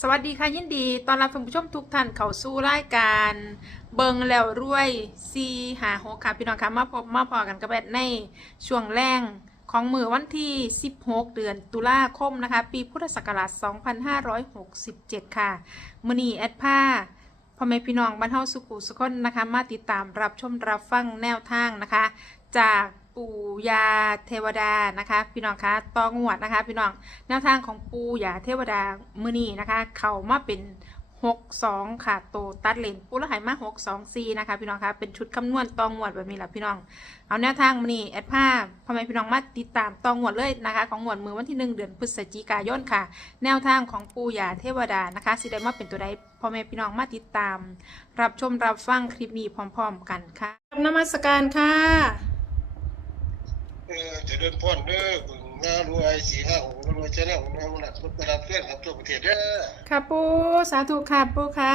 สวัสดีค่ะยินดีตอนรับท่านผู้ชมทุกท่านเข้าสู่รายการเบิงแล้วรวยซีหาหกค่ะพี่น้องค่ะมาพบมาพอกันกับแบดในช่วงแรงของมือวันที่ 16 เดือนตุลาคมนะคะ ปีพุทธศักราช 2567 ค่ะมือนีแอดผ้าพ่อแม่พี่น้องบ้านเฮาสุขุสุขคนนะคะ มาติดตามรับชมรับฟังแนวทางนะคะ จาก ปู่ยาเทวดานะคะ พี่น้องคะตองวดนะคะ พี่น้องแนวทางของปูยาเทวดามือนี้นะคะ เขามาเป็น6 2ค่ะโตตัดเลนปูละหายมา6 2 4นะคะพี่น้องคะเป็นชุดคำนวณตองวดแบบนี้แหละพี่น้อง เอาแนวทางมือนี้แอดภาพพ่อแม่พี่น้องมาติดตามตองวดเลยนะคะ ของงวดมือวันที่1เดือนพฤศจิกายนค่ะ แนวทางของปูยาเทวดานะคะสิได้มาเป็นตัวใดพ่อแม่พี่น้องมาติดตาม รับชมรับฟังคลิปนี้พร้อม ๆ กันค่ะนมัสการค่ะ เออเจะเดินพ่นเด้อบึงหน้ารวยสีห้าหกรวยชนะหกรวยหนักพุทธรับเพื่อนครับทั่วประเทศเด้อค่ะปูสาธุค่ะปูค่ะ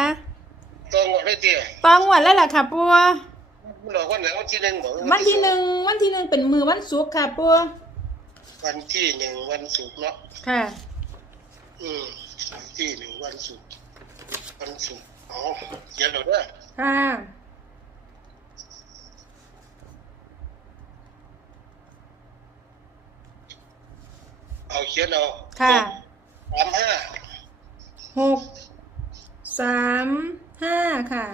ต้องหมดได้เตี้ยตองวดแล้วล่ะค่ะปูมันบอกวันไหนวันที่หนึ่งบอกวันที่หนึ่งวันที่หนึ่งเป็นมือวันศุกร์ค่ะปูวันที่หนึ่งวันศุกร์เนาะค่ะ อืมวันที่หนึ่งวันศุกร์วันศุกร์อ๋อเขียนเอาเด้อค่ะ เอาเขียนเอาค่ะสามห้าหกสามห้าค่ะ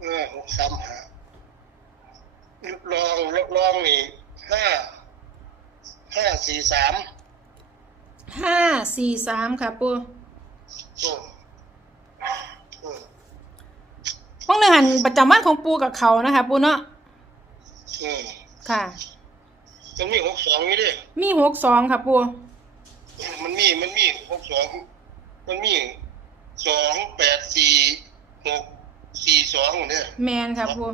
เออหกสามห้าลองลองนี่ห้าห้าสี่สามห้าสี่สามค่ะปูอืมอืมห้องหนึ่งหันประจำวันของปูกับเขานะคะ ปูเนาะอืมค่ะ มันมีหกสองนี่ดิมีหกสองค่ะปูมันมีมันมีหกสองมันมีสองแปดสี่หกสี่สองเนี่ยแมนค่ะปู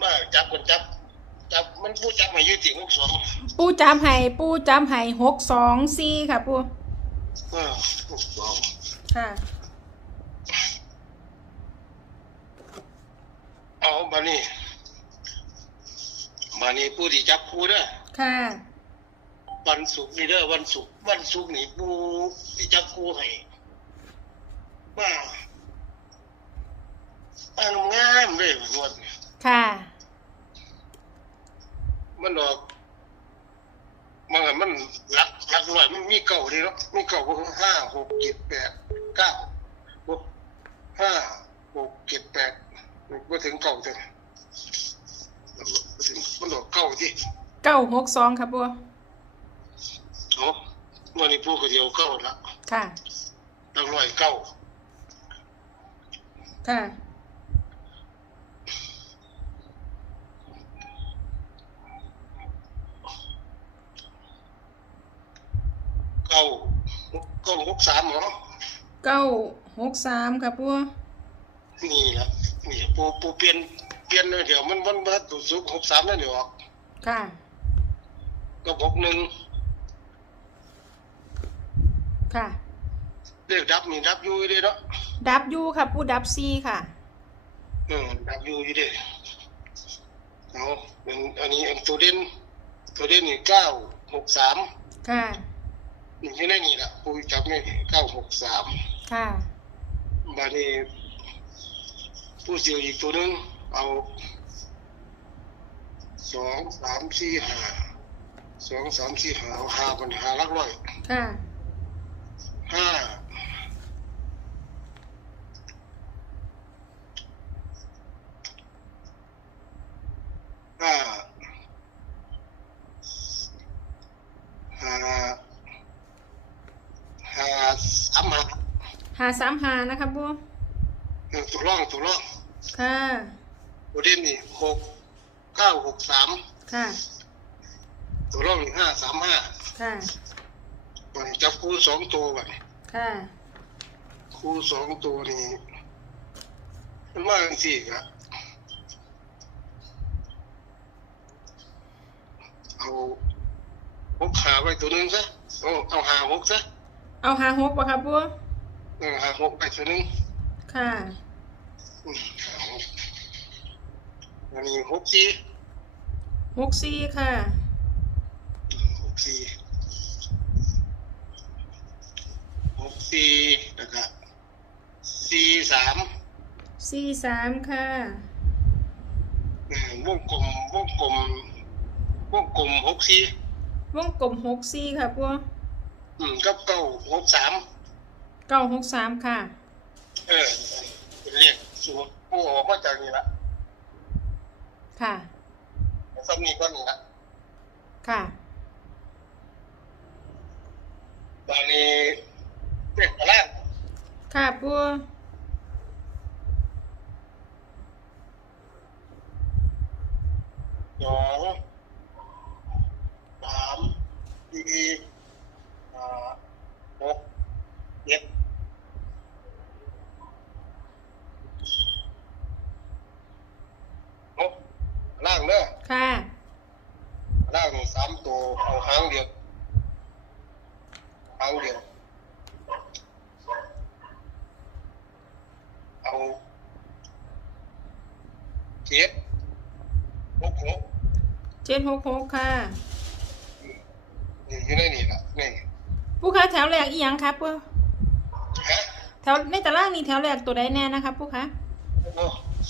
มาจับคนจับจับมันผู้จับมาอยู่ที่หกสองปูจำไห้ปูจำไห้หกสองสี่ค่ะปูเออหกสองค่ะเอามานี่ มานี่ผู้ที่จับผู้เด้อค่ะ วันศุกร์นี่เด้อวันศุกร์วันศุกร์นี่ผู้ที่จับผู้ให้มาอันงามเลยนวลค่ะ มันออกมันก็มันรักรักหน่อยมันมีเก่าดีเนาะมีเก่าก็คือห้าหกเจ็ดแปดเก้าโอ้ห้าหกเจ็ดแปดมาถึงเก่าจังมาถึงมันออกเก่าที่ เก้าหกสองค่ะปูโอ้วันนี้พูดก็เดียวเก่าละค่ะรักหน่อยเก่าค่ะเก่าเก่าหกสามเหรอเก้าหกสามค่ะปูนี่แหละนี่ปูปูเปลี่ยนเปลี่ยนเลยเดี๋ยวมันมันมันตุสุกหกสามนั่นเดี๋ยวออกค่ะ ก็หกหนึ่งค่ะ เลขดับนี่ดับอยู่เลยเนาะดับยูค่ะปูดับซีค่ะเออดับอยู่อยู่เด้เอาเป็นอันนี้อันตัวเด่นตัวเด่นนี่เก้าหกสามค่ะ นี่อยู่ในนี่แหละปูจับนี่เก้าหกสามค่ะ บาดนี้ผู้เสียอีกตัวหนึงเอาสองสามสี่ห้า สองสามสี่ห้าเอาห้ามันห้าหลักร้อยค่ะห้าห้าห้าห้าสามห้าหาสามหานะคะปูเออตัวร่องตัวร่องค่ะตัวเด่นนี่หกเก้าหกสามค่ะ ตัวร่องนี่ห้าสามห้าค่ะ วันนี้จับคู่สองตัวไปค่ะ คู่สองตัวนี่มันมาจังสี่กะเอาหกขาไว้ตัวหนึงซะเอาเอาหาหกซะเอาหาหกป่ะครับปูเออหาหกไปตัวหนึงค่ะ อืมหาหกอันนี้หกสี่หกสี่ค่ะ หกสี่สี่แล้วก็สี่สามสี่สามค่ะ อืมวงกลมวงกลมวงกลมหกสี่วงกลมหกสี่ค่ะปูอืมกับเก้าหกสามเก้าหกสามค่ะ เออเป็นเลขสูตรผู้ออกมาจากนี่ละค่ะซ้ำนี่ก็นี่ละค่ะ ตอนนี้เลขอะไรค่ะปูสองสามสี่ห้าหกเจ็ดหกล่างเด้อ ค่ะ ล่างสามตัวเอาหางเดียวหางเดียวเอาเจ็ดหกหก เจ็ด หกหกค่ะ นี่อยู่ในนี่ละนี่ปูคะแถวแรกอีหยังครับปูฮะแถวในตารางนี้แถวแรกตัวใดแน่นะครับปูคะโอ้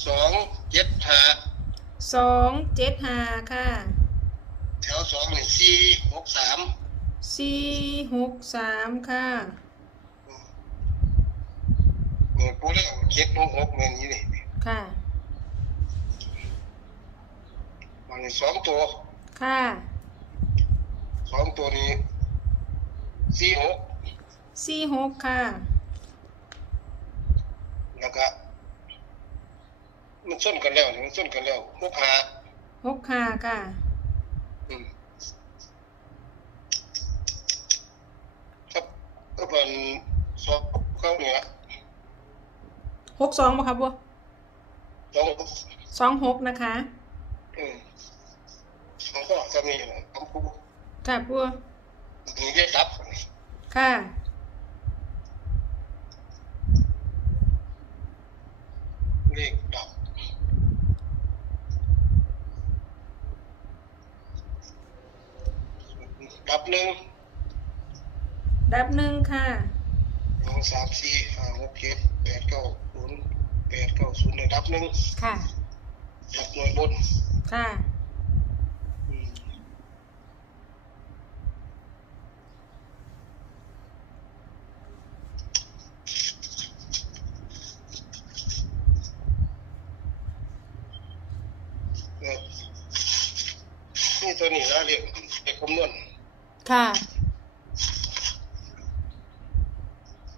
สองเจ็ดห้าสองเจ็ดห้าค่ะแถวสองนี่สี่หกสามสี่หกสามค่ะ นี่ปูเล่เจ็ดหกหกเงินนี่นี่ค่ะ มันนี่สองตัว ค่ะสองตัวนี้สี่หกสี่หกค่ะ แล้วก็มันส้นกันแล้วนี่มันส้นกันแล้วหกห้าหกห้าค่ะอืมครับก็เป็นสองเข้าเนี่ยหกสองป่ะครับบัวสองสองหกนะคะ อืม สองก็จะมีคำพูดค่ะบัวนี่ได้รับค่ะเลขดับดับหนึ่งดับหนึ่งค่ะสองสามสี่ห้าหกเจ็ดแปดเก้าศูนย์แปดเก้าศูนย์ในดับหนึ่งค่ะดับหน่วยบนค่ะ อืมเนี่ยนี่ตัวนี้นะเรียกเรียกคำนวณ ค่ะ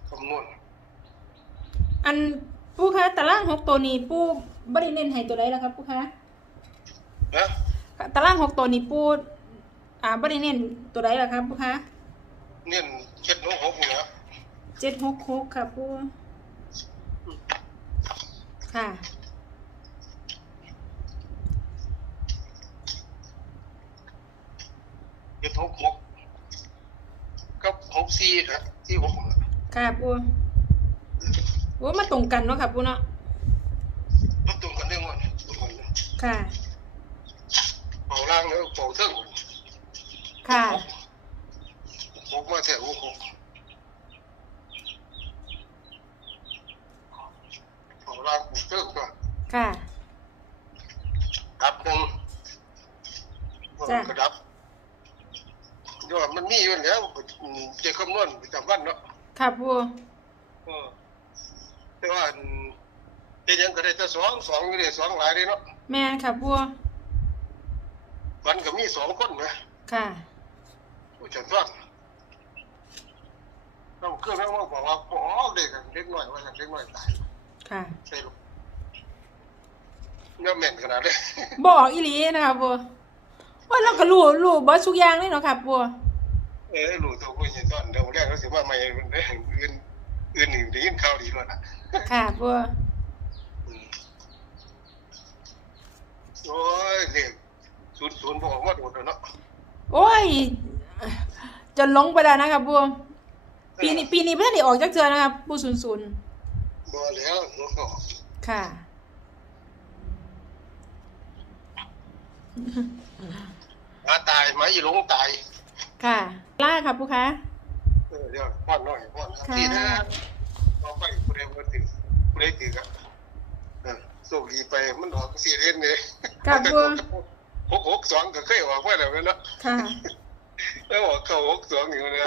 คำนวณอันปูคะตารางหกตัวนี้ปูบริเน้นให้ตัวใดแล้วครับปูคะนะตารางหกตัวนี้ปูอ่าบริเน้นตัวใดล่ะครับปูคะเนี่ยเจ็ดหกหกเนี่ยเจ็ดหกหกค่ะปูค่ะเจ็ดหกหกกับ หกสี่นะที่หกน่ะค่ะปูโอ้มาตรงกันเนาะค่ะปูเนาะมันตรงกันได้หมดตรงกันเลยค่ะเป่าล่างแล้วเป่าเทิงค่ะหกมาแถวหกเป่าล่างเป่าเทิงก็ค่ะดับหนึ่งจ้ะก็ดับยอดมันมีอยู่แล้วอืมเจะ คำนวณประจำวันเนาะค่ะปูเออแต่ว่าอืมเจะยังก็ได้แต่สองสองก็ได้สองหลายเลยเนาะแม่นค่ะปูวันก็มีสองคนไหมค่ะ ผู้จัดฟังเราเครื่องแล้วว่าบอกว่าอ๋อเด็กอะเล็กน้อยว่าเล็กน้อยตายค่ะใช่ลูกเงาแม่นขนาดเลยบอกอีหลีนะคะปูว่าเราก็รู้รู้เบิดทุกอย่างเลยเนาะค่ะปูเออรู้ตัวผู้ยินตอนเดี๋ยวแร กเขาสิว่าไม่เรื่องอื่นอื่นหนึ่งได้ยินข่าวดีแล้วนะค่ะปูอืมโอ้ยเด็กศูนย์ศูนย์บอกว่าโดดแล้วเนาะโอ้ยจนหลงไปแล้วนะคะปูปีนี้ปีนี้เพื่อนได้ออกจากเจอนะคะปูศูนย์ศูนย์บ่แล้วเนาะค่ะหมาตายหมาอีหลงตาย ค่ะล่าค่ะปูคะ เออเดี๋ยวพ่อน้อยพ่อที่นะเอาไปผู้ใดบ่ถือผู้ใดถือก็เออโชคดีไปมันออกสี่เล่นเลยค่ะปูหกหกสองก็เคยออกไว้แล้วเนาะค่ะแล้วออกเข้าหกสองอยู่เนี่ย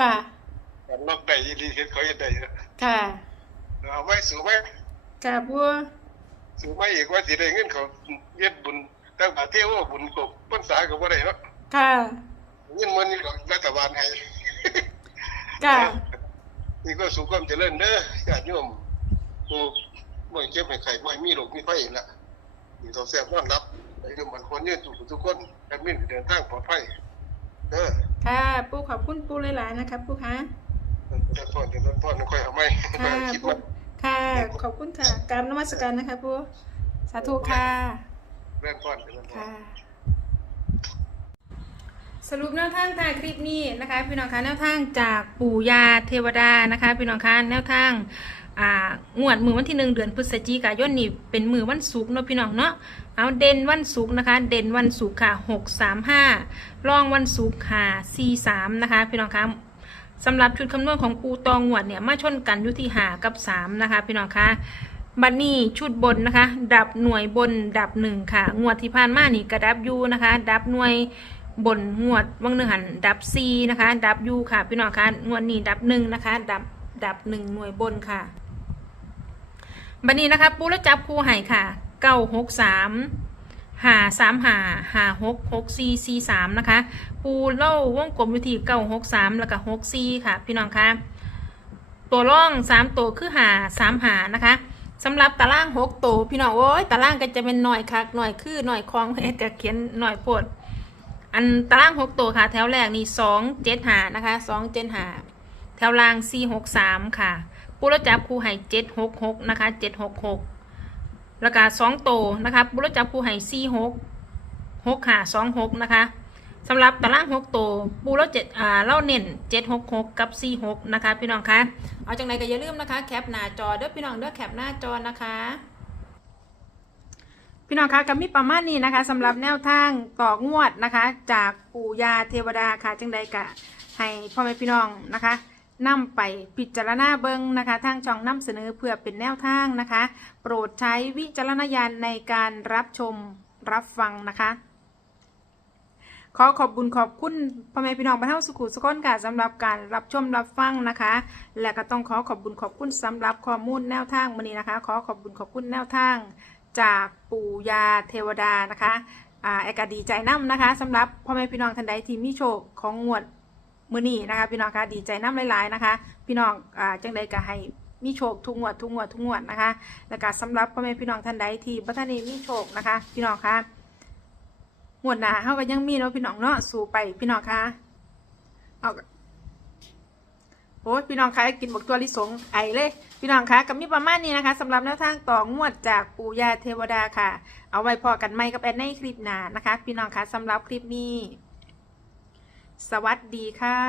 ค่ะกันนอกได้ยีดีเห็นเขาเห็นได้นะค่ะเอาไว้สูงไว้ค่ะปูสูงไว้อีกว่าสิได้เงินเขาเย็ดบุญตั้งบาทเที่ยวว่าบุญกบปัญษาก็บ่ได้เนาะค่ะ เงินมันนี่ก็รัฐบาลให้ค่ะนี่ก็สุขความเจริญเด้อญาติโยมผู้บ่ให้เจ็บให้ไข้บ่ให้มีโรคมีภัยละนี่ต้องแซ่บนอนรับให้โยมบางคนเนี่ยทุกทุกคนแอดมินเดินทางปลอดภัยเด้อค่ะปูขอบคุณปูหลายๆนะครับปูคะแต่พ่อจะนพ่อไม่ค่อยเอาไม่ค่ะคิดปูว่าค่ะ ขอบคุณค่ะกรารนมัสการนะคะปูสาธุค่ะเรื่องพ่อจะนพ่อค่ะ สรุปแนวทางทางคลิปนี้นะคะพี่น้องคะแนวทางจากปู่ยาเทวดานะคะพี่น้องคะแนวทางอ่างวดมือวันที่หนึ่งเดือนพฤศจิกายนนี่เป็นมือวันศุกร์เนาะพี่น้องเนาะเอาเด่นวันศุกร์นะคะ เด่นวันศุกร์ค่ะหกสามห้ารองวันศุกร์ค่ะสี่สามนะคะพี่น้องคะสำหรับชุดคำนวณของปูตองงวดเนี่ยมาชนกันยุติหากับสามนะคะพี่น้องคะบัดนี้ชุดบนนะคะ ดับหน่วยบนดับหนึ่งค่ะ งวดที่ผ่านมานี่กระดับยูนะคะ ดับหน่วย บนงวดวังหนึ่งหันดับซีนะคะดับยูค่ะ พี่น้องคะงวดนี้ดับหนึ่งนะคะ ดับดับหนึ่งหน่วยบนค่ะบัดนี้นะคะปูแล้วจับคู่ไห่ค่ะเก้าหกสามหาสามหาหาหกหกซีซีสามนะคะ ปูเล่าวงกลมอยู่ที่เก้าหกสามแล้วก็หกซีค่ะ พี่น้องคะตัวร่องสามตัวคือหาสามหานะคะสำหรับตารางหกตัวพี่น้องโอ้ยตารางก็จะเป็นหน่อยคักหน่อยคือหน่อยคลองเฮ็ดจะเขียนหน่อยโพด อันตารางหกตัวค่ะ แถวแรกนี่สองเจ็ดหานะคะสองเจ็ดหาแถวล่างสี่หกสามค่ะ ปุรจับคู่ให้เจ็ดหกหกนะคะเจ็ดหกหกแล้วก็สองตัวนะคะปุรจับคู่ให้สี่หกหกหาสองหกนะคะสำหรับตารางหกตัวปูแล้วเจ็ดอ่าเล่าเน้นเจ็ดหกหกกับสี่หกนะคะ พี่น้องคะ เอาจังไหนก็อย่าลืมนะคะ แคปหน้าจอเด้อพี่น้องเด้อแคปหน้าจอนะคะ พี่น้องคะกับมีประมาณนี้นะคะสำหรับแนวทางต่องวดนะคะ จากปู่ยาเทวดาค่ะจังใดกะให้พ่อแม่พี่น้องนะคะนำไปพิจารณาเบิ้งนะคะทางช่องนำเสนอเพื่อเป็นแนวทางนะคะ โปรดใช้วิจารณญาณในการรับชมรับฟังนะคะ ขอขอบบุญขอบคุณพ่อแม่พี่น้องบรรเทาสุขุสุขนค่ะสำหรับการรับชมรับฟังนะคะ และก็ต้องขอขอบบุญขอบคุณสำหรับข้อมูลแนวทางวันนี้นะคะ ขอขอบบุญขอบคุณแนวทาง จากปู่ยาเทวดานะคะอ่าแอกาดีใจน้ำนะคะสำหรับพ่อแม่พี่น้องท่านใดที่มีโชคของงวดมือนี้นะคะพี่น้องคะดีใจน้ำหลายๆนะคะ พี่น้องอ่าจังใดก็ให้มีโชคทุกงวดทุกงวดทุกงวดนะคะ แล้วก็สำหรับพ่อแม่พี่น้องท่านใดที่บัท่านนี้มีโชคนะคะ พี่น้องคะงวดหนาเฮาก็ยังมีเนาะพี่น้องเนาะสู่ไปพี่น้องคะเอา โอ้ยพี่น้องคะกินบกตัวลิสงไอเลย พี่น้องคะกับมีประมาณนี้นะคะสำหรับแนวทางต่องวดจากปู่ย่าเทวดาค่ะ เอาไว้พอกันไม่กับแอนในคลิปหน้านะคะ พี่น้องคะสำหรับคลิปนี้ สวัสดีค่ะ